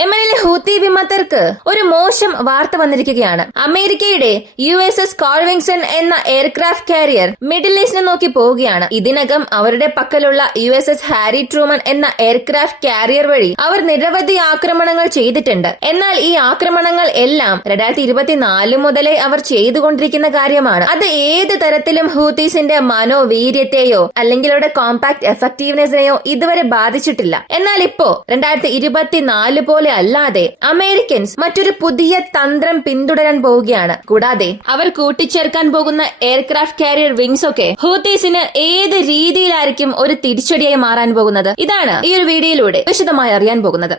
യമനിലെ ഹൂത്തി വിമതർക്ക് ഒരു മോശം വാർത്ത വന്നിരിക്കുകയാണ്. അമേരിക്കയുടെ USS കാൾ വിൻസൺ എന്ന എയർക്രാഫ്റ്റ് കാരിയർ മിഡിൽ ഈസ്റ്റിനെ നോക്കി പോവുകയാണ്. ഇതിനകം അവരുടെ പക്കലുള്ള USS ഹാരി ട്രൂമൻ എന്ന എയർക്രാഫ്റ്റ് കാരിയർ വഴി അവർ നിരവധി ആക്രമണങ്ങൾ ചെയ്തിട്ടുണ്ട്. എന്നാൽ ഈ ആക്രമണങ്ങൾ എല്ലാം 2024 മുതലേ അവർ ചെയ്തുകൊണ്ടിരിക്കുന്ന കാര്യമാണ്. അത് ഏത് തരത്തിലും ഹൂത്തീസിന്റെ മനോവീര്യത്തെയോ അല്ലെങ്കിൽ അവരുടെ കോമ്പാക്ട് എഫക്റ്റീവ്നെസിനെയോ ഇതുവരെ ബാധിച്ചിട്ടില്ല. എന്നാൽ ഇപ്പോ 2024 പോലെ അല്ലാതെ അമേരിക്കൻസ് മറ്റൊരു പുതിയ തന്ത്രം പിന്തുടരാൻ പോവുകയാണ്. കൂടാതെ അവർ കൂട്ടിച്ചേർക്കാൻ പോകുന്ന എയർക്രാഫ്റ്റ് കാരിയർ വിങ്സ് ഒക്കെ ഹൂത്തീസിന് ഏത് രീതിയിലായിരിക്കും ഒരു തിരിച്ചടിയായി മാറാൻ പോകുന്നത്? ഇതാണ് ഈ ഒരു വീഡിയോയിലൂടെ വിശദമായി അറിയാൻ പോകുന്നത്.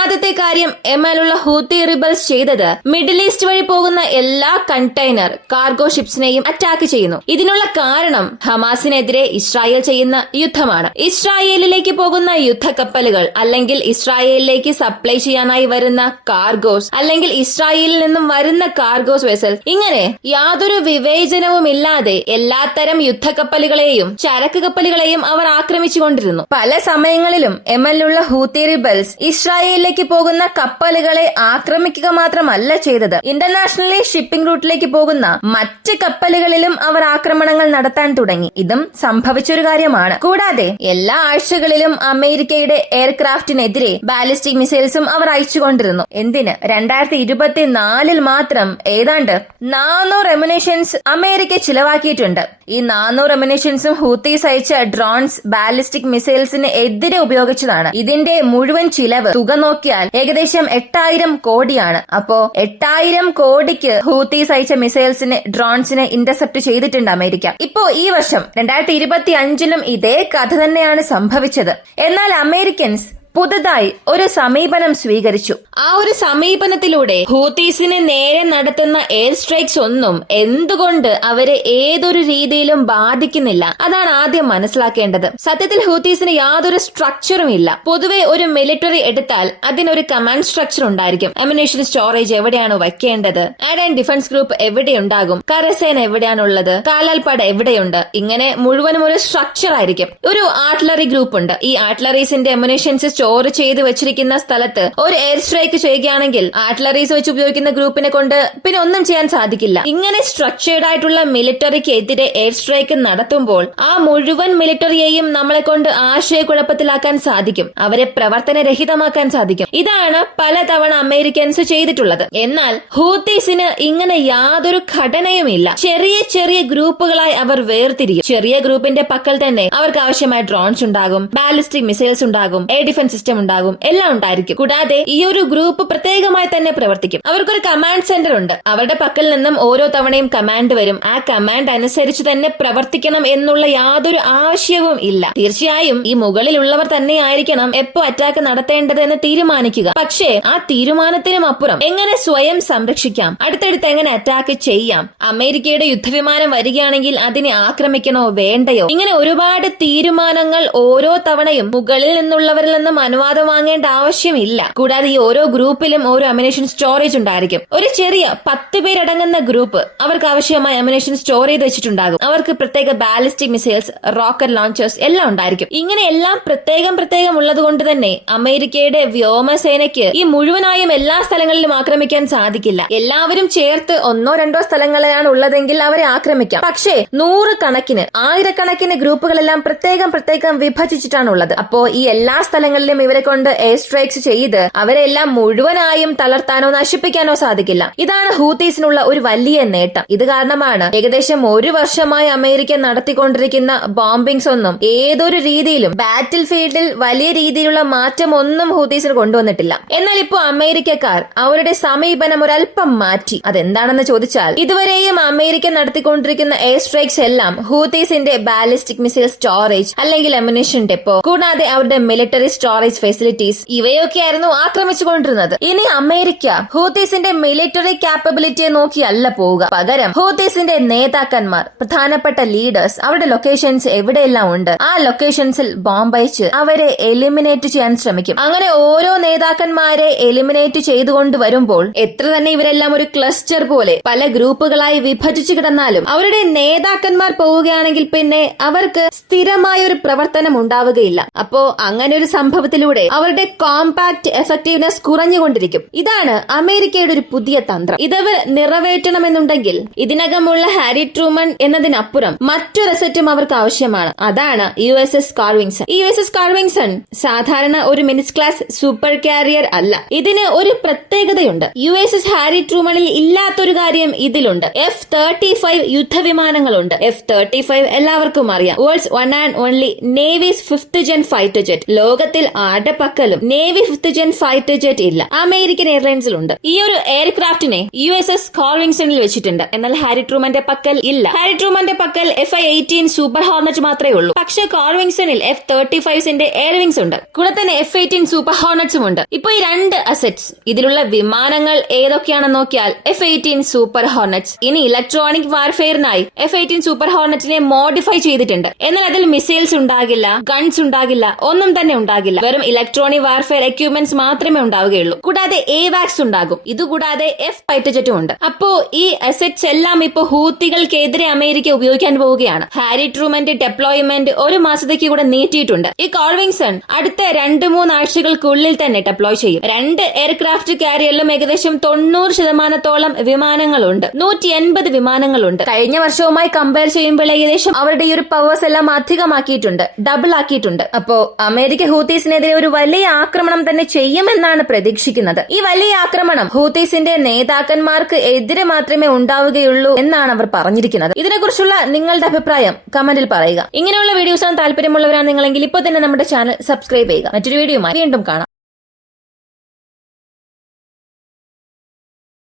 ആദ്യത്തെ കാര്യം, യമനിലുള്ള ഹൂത്തി റിബൽസ് ചെയ്തത് മിഡിൽ ഈസ്റ്റ് വഴി പോകുന്ന എല്ലാ കണ്ടെയ്നർ കാർഗോ ഷിപ്സിനെയും അറ്റാക്ക് ചെയ്യുന്നു. ഇതിനുള്ള കാരണം ഹമാസിനെതിരെ ഇസ്രായേൽ ചെയ്യുന്ന യുദ്ധമാണ്. ഇസ്രായേലിലേക്ക് പോകുന്ന യുദ്ധക്കപ്പലുകൾ അല്ലെങ്കിൽ ഇസ്രായേലിലേക്ക് സപ്ലൈ ചെയ്യാനായി വരുന്ന കാർഗോസ് അല്ലെങ്കിൽ ഇസ്രായേലിൽ നിന്നും വരുന്ന കാർഗോസ് വെസൽ, ഇങ്ങനെ യാതൊരു വിവേചനവും ഇല്ലാതെ എല്ലാത്തരം യുദ്ധക്കപ്പലുകളെയും ചരക്ക് കപ്പലുകളെയും അവർ ആക്രമിച്ചുകൊണ്ടിരുന്നു. പല സമയങ്ങളിലും യമനിലുള്ള ഹൂത്തി റിബൽസ് ഇസ്രായേലിലേക്ക് പോകുന്ന കപ്പലുകളെ ആക്രമിക്കുക മാത്രമല്ല ചെയ്തത്, ഇന്റർനാഷണലി ഷിപ്പിംഗ് റൂട്ടിലേക്ക് പോകുന്ന മറ്റ് കപ്പലുകളിലും അവർ ആക്രമണങ്ങൾ നടത്താൻ തുടങ്ങി. ഇതും സംഭവിച്ചൊരു കാര്യമാണ്. കൂടാതെ എല്ലാ ആഴ്ചകളിലും അമേരിക്കയുടെ എയർക്രാഫ്റ്റിനെതിരെ ബാലിസ്റ്റിക് മിസൈൽസും അവർ അയച്ചുകൊണ്ടിരുന്നു. എന്തിന്? 2024 മാത്രം ഏതാണ്ട് 400 എമുനേഷൻസ് അമേരിക്ക ചിലവാക്കിയിട്ടുണ്ട്. ഈ 400 എമുനേഷൻസും ഹൂത്തീസ് അയച്ച ഡ്രോൺസ് ബാലിസ്റ്റിക് മിസൈൽസിന് എതിരെ ഉപയോഗിച്ചതാണ്. ഇതിന്റെ മുഴുവൻ ചിലവ് തുക നോക്കിയാൽ ഏകദേശം 8000 കോടിയാണ്. അപ്പോ 8000 കോടിക്ക് ഹൂത്തീസ് അയച്ച മിസൈൽസിന് ഡ്രോൺസിനെ ഇന്റർസെപ്റ്റ് ചെയ്തിട്ടുണ്ട് അമേരിക്ക. ഇപ്പോ ഈ വർഷം 2025 ഇതേ കഥ തന്നെയാണ് സംഭവിച്ചത്. എന്നാൽ അമേരിക്കൻസ് പുതുതായി ഒരു സമീപനം സ്വീകരിച്ചു. ആ ഒരു സമീപനത്തിലൂടെ ഹൂത്തീസിന് നേരെ നടത്തുന്ന എയർ സ്ട്രൈക്സ് ഒന്നും എന്തുകൊണ്ട് അവരെ ഏതൊരു രീതിയിലും ബാധിക്കുന്നില്ല. അതാണ് ആദ്യം മനസ്സിലാക്കേണ്ടത്. സത്യത്തിൽ ഹൂത്തീസിന് യാതൊരു സ്ട്രക്ചറും ഇല്ല. പൊതുവെ ഒരു മിലിറ്ററി എടുത്താൽ അതിനൊരു കമാൻഡ് സ്ട്രക്ചർ ഉണ്ടായിരിക്കും. അമ്യൂണിഷൻ സ്റ്റോറേജ് എവിടെയാണ് വയ്ക്കേണ്ടത്, എയർ ആൻഡ് ഡിഫൻസ് ഗ്രൂപ്പ് എവിടെയുണ്ടാകും, കരസേന എവിടെയാണുള്ളത്, കാലാൽപ്പട എവിടെയുണ്ട്, ഇങ്ങനെ മുഴുവനും ഒരു സ്ട്രക്ചർ ആയിരിക്കും. ഒരു ആർട്ടിലറി ഗ്രൂപ്പ് ഉണ്ട്. ഈ ആർട്ടിലറീസിന്റെ അമ്യൂണിഷൻസ് സ്റ്റോർ ചെയ്ത് വെച്ചിരിക്കുന്ന സ്ഥലത്ത് ഒരു എയർ സ്ട്രൈക്ക് ചെയ്യുകയാണെങ്കിൽ ആർട്ടിലറീസ് വെച്ച് ഉപയോഗിക്കുന്ന ഗ്രൂപ്പിനെ കൊണ്ട് പിന്നെ ഒന്നും ചെയ്യാൻ സാധിക്കില്ല. ഇങ്ങനെ സ്ട്രക്ചേർഡ് ആയിട്ടുള്ള മിലിറ്ററിക്ക് എതിരെ എയർ സ്ട്രൈക്ക് നടത്തുമ്പോൾ ആ മുഴുവൻ മിലിറ്ററിയെയും നമ്മളെ കൊണ്ട് ആശയക്കുഴപ്പത്തിലാക്കാൻ സാധിക്കും, അവരെ പ്രവർത്തനരഹിതമാക്കാൻ സാധിക്കും. ഇതാണ് പലതവണ അമേരിക്കൻസ് ചെയ്തിട്ടുള്ളത്. എന്നാൽ ഹൂത്തീസിന് ഇങ്ങനെ യാതൊരു ഘടനയുമില്ല. ചെറിയ ചെറിയ ഗ്രൂപ്പുകളായി അവർ വേർതിരിയും. ചെറിയ ഗ്രൂപ്പിന്റെ പക്കൽ തന്നെ അവർക്ക് ആവശ്യമായ ഡ്രോൺസ് ഉണ്ടാകും, ബാലിസ്റ്റിക് മിസൈൽസ് ഉണ്ടാകും, എയർ ഡിഫൻസ് സിസ്റ്റം ഉണ്ടാകും, എല്ലാം ഉണ്ടായിരിക്കും. കൂടാതെ ഈ ഒരു ഗ്രൂപ്പ് പ്രത്യേകമായി തന്നെ പ്രവർത്തിക്കും. അവർക്കൊരു കമാൻഡ് സെന്റർ ഉണ്ട്. അവരുടെ പക്കൽ നിന്നും ഓരോ തവണയും കമാൻഡ് വരും. ആ കമാൻഡ് അനുസരിച്ച് തന്നെ പ്രവർത്തിക്കണം എന്നുള്ള യാതൊരു ആവശ്യവും ഇല്ല. തീർച്ചയായും ഈ മുകളിലുള്ളവർ തന്നെയായിരിക്കണം എപ്പോ അറ്റാക്ക് നടത്തേണ്ടത് എന്ന് തീരുമാനിക്കുക. പക്ഷേ ആ തീരുമാനത്തിനും അപ്പുറം എങ്ങനെ സ്വയം സംരക്ഷിക്കാം, അടുത്തടുത്ത് എങ്ങനെ അറ്റാക്ക് ചെയ്യാം, അമേരിക്കയുടെ യുദ്ധവിമാനം വരികയാണെങ്കിൽ അതിനെ ആക്രമിക്കണോ വേണ്ടയോ, ഇങ്ങനെ ഒരുപാട് തീരുമാനങ്ങൾ ഓരോ തവണയും മുകളിൽ നിന്നുള്ളവരിൽ നിന്നും അനുവാദം വാങ്ങേണ്ട ആവശ്യമില്ല. കൂടാതെ ഈ ഓരോ ഗ്രൂപ്പിലും ഓരോ അമ്യൂണിഷൻ സ്റ്റോറേജ് ഉണ്ടായിരിക്കും. ഒരു ചെറിയ 10 പേരടങ്ങുന്ന ഗ്രൂപ്പ് അവർക്ക് ആവശ്യമായ അമ്യൂണിഷൻ സ്റ്റോർ ചെയ്ത് വെച്ചിട്ടുണ്ടാകും. അവർക്ക് പ്രത്യേക ബാലിസ്റ്റിക് മിസൈൽസ്, റോക്കറ്റ് ലോഞ്ചേഴ്സ് എല്ലാം ഉണ്ടായിരിക്കും. ഇങ്ങനെ എല്ലാം പ്രത്യേകം ഉള്ളത് കൊണ്ട് തന്നെ അമേരിക്കയുടെ വ്യോമസേനയ്ക്ക് ഈ മുഴുവനായും എല്ലാ സ്ഥലങ്ങളിലും ആക്രമിക്കാൻ സാധിക്കില്ല. എല്ലാവരും ചേർത്ത് 1-2 സ്ഥലങ്ങളെയാണ് ഉള്ളതെങ്കിൽ അവരെ ആക്രമിക്കാം. പക്ഷേ 100 കണക്കിന് 1000 ഗ്രൂപ്പുകളെല്ലാം പ്രത്യേകം വിഭജിച്ചിട്ടാണുള്ളത്. അപ്പോ ഈ എല്ലാ സ്ഥലങ്ങളിലും ഇവരെ കൊണ്ട് എയർ സ്ട്രൈക്സ് ചെയ്ത് അവരെല്ലാം മുഴുവനായും തളർത്താനോ നശിപ്പിക്കാനോ സാധിക്കില്ല. ഇതാണ് ഹൂത്തീസിനുള്ള ഒരു വലിയ നേട്ടം. ഇത് കാരണമാണ് ഏകദേശം 1 വർഷമായി അമേരിക്ക നടത്തിക്കൊണ്ടിരിക്കുന്ന ബോംബിംഗ്സ് ഒന്നും ഏതൊരു രീതിയിലും ബാറ്റിൽ ഫീൽഡിൽ വലിയ രീതിയിലുള്ള മാറ്റം ഒന്നും ഹൂത്തീസിന് കൊണ്ടുവന്നിട്ടില്ല. എന്നാൽ ഇപ്പോൾ അമേരിക്കക്കാർ അവരുടെ സമീപനം ഒരല്പം മാറ്റി. അതെന്താണെന്ന് ചോദിച്ചാൽ, ഇതുവരെയും അമേരിക്ക നടത്തിക്കൊണ്ടിരിക്കുന്ന എയർ സ്ട്രൈക്സ് എല്ലാം ഹൂത്തീസിന്റെ ബാലിസ്റ്റിക് മിസൈൽ സ്റ്റോറേജ് അല്ലെങ്കിൽ അമ്യൂണിഷൻ ഡെപ്പോ, കൂടാതെ അവരുടെ മിലിറ്ററി സ്റ്റോറേജ് സ്റ്റോറേജ് ഫെസിലിറ്റീസ് ഇവയൊക്കെയായിരുന്നു ആക്രമിച്ചുകൊണ്ടിരുന്നത്. ഇനി അമേരിക്ക ഹൂത്തീസിന്റെ മിലിറ്ററി കാപ്പബിലിറ്റിയെ നോക്കിയല്ല പോവുക. പകരം ഹൂത്തീസിന്റെ നേതാക്കന്മാർ, പ്രധാനപ്പെട്ട ലീഡേഴ്സ്, അവരുടെ ലൊക്കേഷൻസ് എവിടെയെല്ലാം ഉണ്ട് ആ ലൊക്കേഷൻസിൽ ബോംബയച്ച് അവരെ എലിമിനേറ്റ് ചെയ്യാൻ ശ്രമിക്കും. അങ്ങനെ ഓരോ നേതാക്കന്മാരെ എലിമിനേറ്റ് ചെയ്തുകൊണ്ട് വരുമ്പോൾ എത്ര തന്നെ ഇവരെല്ലാം ഒരു ക്ലസ്റ്റർ പോലെ പല ഗ്രൂപ്പുകളായി വിഭജിച്ചു കിടന്നാലും അവരുടെ നേതാക്കന്മാർ പോവുകയാണെങ്കിൽ പിന്നെ അവർക്ക് സ്ഥിരമായ ഒരു പ്രവർത്തനം ഉണ്ടാവുകയില്ല. അപ്പോ അങ്ങനെ ഒരു സംഭവത്തിലൂടെ അവരുടെ കോമ്പാക്ട് എഫക്റ്റീവ്നെസ് കുറഞ്ഞുകൊണ്ടിരിക്കും. ഇതാണ് അമേരിക്കയുടെ ഒരു പുതിയ തന്ത്രം. ഇതവർ നിറവേറ്റണമെന്നുണ്ടെങ്കിൽ ഇതിനകമുള്ള ഹാരി ട്രൂമൻ എന്നതിനപ്പുറം മറ്റൊരു അസറ്റും അവർക്ക് ആവശ്യമാണ്. അതാണ് USS കാൾ വിൻസൺ. ഈ USS കാൾ വിൻസൺ സാധാരണ ഒരു മിനിറ്റ് ക്ലാസ് സൂപ്പർ കാരിയർ അല്ല. ഇതിന് ഒരു പ്രത്യേകതയുണ്ട്. USS ഹാരി ട്രൂമണിൽ ഇല്ലാത്തൊരു കാര്യം ഇതിലുണ്ട്. F-35 യുദ്ധവിമാനങ്ങളുണ്ട്. F-35 എല്ലാവർക്കും അറിയാം, world's one and only navy's 5th gen fighter jet. ലോകത്തിൽ ആരുടെ പക്കലും navy 5th gen fighter jet ഇല്ല, അമേരിക്കൻ എയർലൈൻസിലുണ്ട്. ഈ ഒരു എയർക്രാഫ്റ്റിനെ USS കാൾ വിൻസണിൽ വെച്ചിട്ടുണ്ട്. എന്നാൽ ഹാരി ട്രൂമന്റെ പക്കൽ ഇല്ല. ഹാരി ട്രൂമന്റെ പക്കൽ FI-18 സൂപ്പർ ഹോർണറ്റ് മാത്രമേ ഉള്ളൂ. പക്ഷേ കാൾ വിൻസണിൽ F-35ന്റെ എയർ വിങ്സ് ഉണ്ട്. കൂടെ തന്നെ F-18 സൂപ്പർ ഹോർണറ്റ്സും ഉണ്ട്. ഇപ്പൊ ഈ രണ്ട് അസറ്റ്സ്, ഇതിലുള്ള വിമാനങ്ങൾ ഏതൊക്കെയാണെന്ന് നോക്കിയാൽ F-18 സൂപ്പർ ഹോർണറ്റ്സ്. ഇനി ഇലക്ട്രോണിക് വാർഫെയറിനായി F-18 സൂപ്പർ ഹോർണറ്റിനെ മോഡിഫൈ ചെയ്തിട്ടുണ്ട്. എന്നാൽ അതിൽ മിസൈൽസ് ഉണ്ടാകില്ല, ഗൺസ് ഉണ്ടാകില്ല, ഒന്നും തന്നെ ഉണ്ടാകില്ല. വെറും ഇലക്ട്രോണിക് വാർഫെയർ എക്യുപ്മെന്റ്സ് മാത്രമേ ഉണ്ടാവുകയുള്ളൂ. കൂടാതെ AWACS ഉണ്ടാകും. ഇതുകൂടാതെ ഫൈറ്റർ ജെറ്റും ഉണ്ട്. അപ്പോ ഈ അസറ്റ്സ് എല്ലാം ഇപ്പോ ഹൂത്തികൾക്കെതിരെ അമേരിക്ക ഉപയോഗിക്കാൻ പോവുകയാണ്. ഹാരി ട്രൂമന്റെ ഡെപ്ലോയ്മെന്റ് ഒരു മാസത്തേക്ക് കൂടെ നീട്ടിയിട്ടുണ്ട്. ഈ കാൾ വിൻസൺ അടുത്ത 2-3 ആഴ്ചകൾക്കുള്ളിൽ തന്നെ ഡെപ്ലോയ് ചെയ്യും. 2 എയർക്രാഫ്റ്റ് കാരിയറിലും ഏകദേശം 90% വിമാനങ്ങളുണ്ട്. 180 വിമാനങ്ങളുണ്ട്. കഴിഞ്ഞ വർഷവുമായി കമ്പയർ ചെയ്യുമ്പോൾ ഏകദേശം അവരുടെ ഈ ഒരു പവേഴ്സ് എല്ലാം അധികമാക്കിയിട്ടുണ്ട്, ഡബിൾ ആക്കിയിട്ടുണ്ട്. അപ്പോ അമേരിക്ക ഹൂത്തീസിനെതിരെ ഒരു വലിയ ആക്രമണം തന്നെ ചെയ്യുമെന്നാണ് പ്രതീക്ഷിക്കുന്നത്. ഈ വലിയ ആക്രമണം ഹൂത്തീസിന്റെ നേതാക്കന്മാർക്ക് എതിരെ മാത്രമേ ഉണ്ടാവുകയുള്ളൂ എന്നാണ് അവർ പറഞ്ഞിരിക്കുന്നത്. ഇതിനെക്കുറിച്ചുള്ള നിങ്ങളുടെ അഭിപ്രായം കമന്റിൽ പറയുക. ഇങ്ങനെയുള്ള വീഡിയോസാണ് താല്പര്യമുള്ളവരാണ് നിങ്ങളെങ്കിൽ ഇപ്പോൾ തന്നെ നമ്മുടെ ചാനൽ സബ്സ്ക്രൈബ് ചെയ്യുക. മറ്റൊരു വീഡിയോയുമായി വീണ്ടും കാണാം.